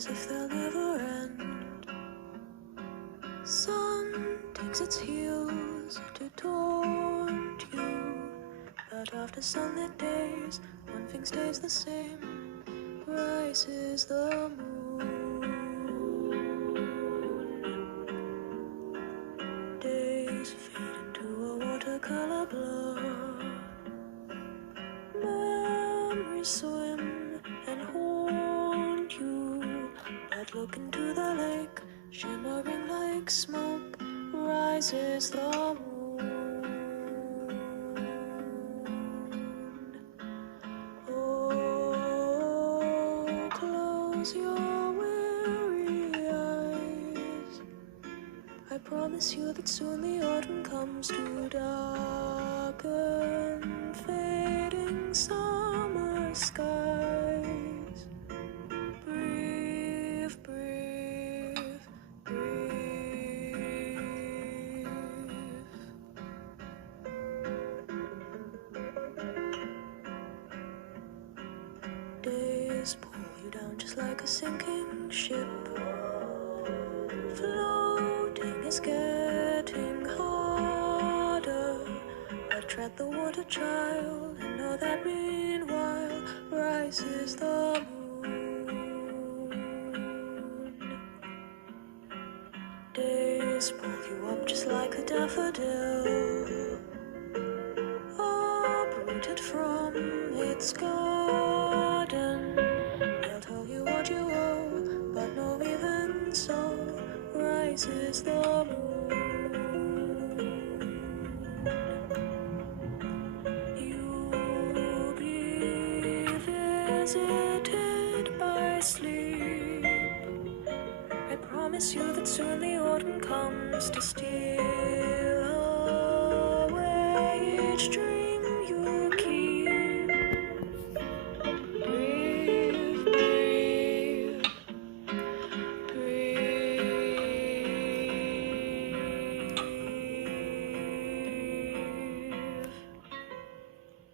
as if they'll never end. Sun takes its heels to taunt you, but after sunlit days, one thing stays the same. Rises the moon. Days fade into a watercolor blur. Memories swim and haunt you, but look into the lake, shimmering like smoke. Rises the moon. Oh, close your weary eyes. I promise you that soon the autumn comes to darken fading summer skies. Breathe, breathe, breathe. Days pull you down just like a sinking ship. Floating is getting harder, but tread the water, child, and know that meanwhile rises the moon. Days pull you up just like a daffodil, uprooted from its garden. They'll tell you what you owe, but no, even so rises the moon. You'll be visited by sleep. I promise you that soon the autumn comes to steal away each dream.